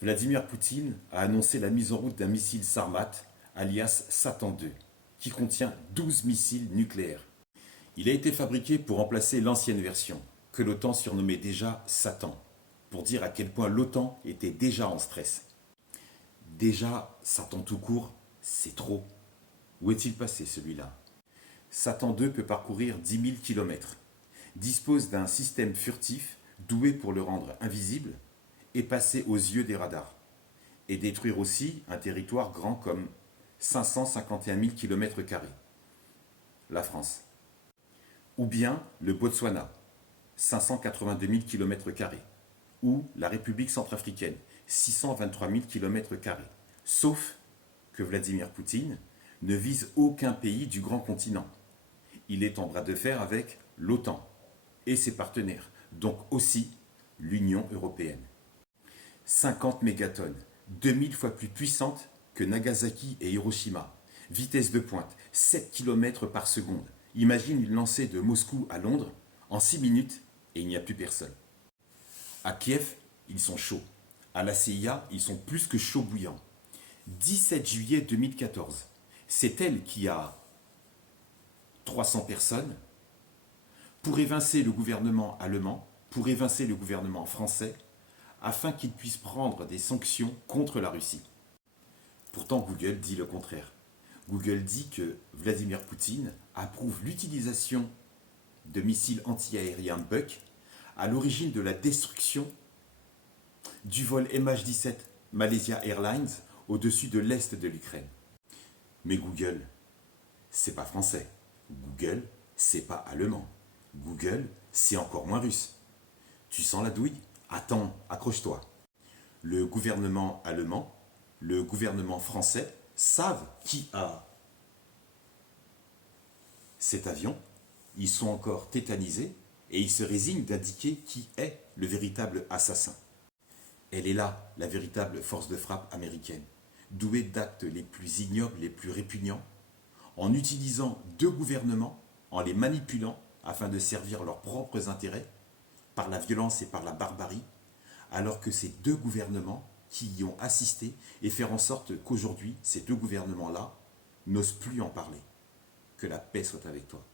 Vladimir Poutine a annoncé la mise en route d'un missile Sarmat, alias Satan 2, qui contient 12 missiles nucléaires. Il a été fabriqué pour remplacer l'ancienne version, que l'OTAN surnommait déjà Satan, pour dire à quel point l'OTAN était déjà en stress. Déjà, Satan tout court, c'est trop. Où est-il passé celui-là? Satan 2 peut parcourir 10 000 km, dispose d'un système furtif doué pour le rendre invisible et passer aux yeux des radars, et détruire aussi un territoire grand comme 551 000 km², la France. Ou bien le Botswana, 582 000 km², ou la République centrafricaine, 623 000 km². Sauf que Vladimir Poutine ne vise aucun pays du grand continent. Il est en bras de fer avec l'OTAN et ses partenaires, donc aussi l'Union européenne. 50 mégatonnes, 2000 fois plus puissantes que Nagasaki et Hiroshima. Vitesse de pointe, 7 km par seconde. Imagine une lancée de Moscou à Londres en 6 minutes et il n'y a plus personne. À Kiev, ils sont chauds. À la CIA, ils sont plus que chauds bouillants. 17 juillet 2014, c'est elle qui a 300 personnes pour évincer le gouvernement allemand, pour évincer le gouvernement français, afin qu'ils puissent prendre des sanctions contre la Russie. Pourtant, Google dit le contraire. Google dit que Vladimir Poutine approuve l'utilisation de missiles anti-aériens Buck à l'origine de la destruction du vol MH17 Malaysia Airlines au-dessus de l'est de l'Ukraine. Mais Google, c'est pas français. Google, c'est pas allemand. Google, c'est encore moins russe. Tu sens la douille? Attends, accroche-toi. Le gouvernement allemand, le gouvernement français savent qui a cet avion. Ils sont encore tétanisés et ils se résignent d'indiquer qui est le véritable assassin. Elle est là, la véritable force de frappe américaine, douée d'actes les plus ignobles, les plus répugnants, en utilisant deux gouvernements, en les manipulant afin de servir leurs propres intérêts, par la violence et par la barbarie, alors que ces deux gouvernements qui y ont assisté et faire en sorte qu'aujourd'hui, ces deux gouvernements-là n'osent plus en parler. Que la paix soit avec toi.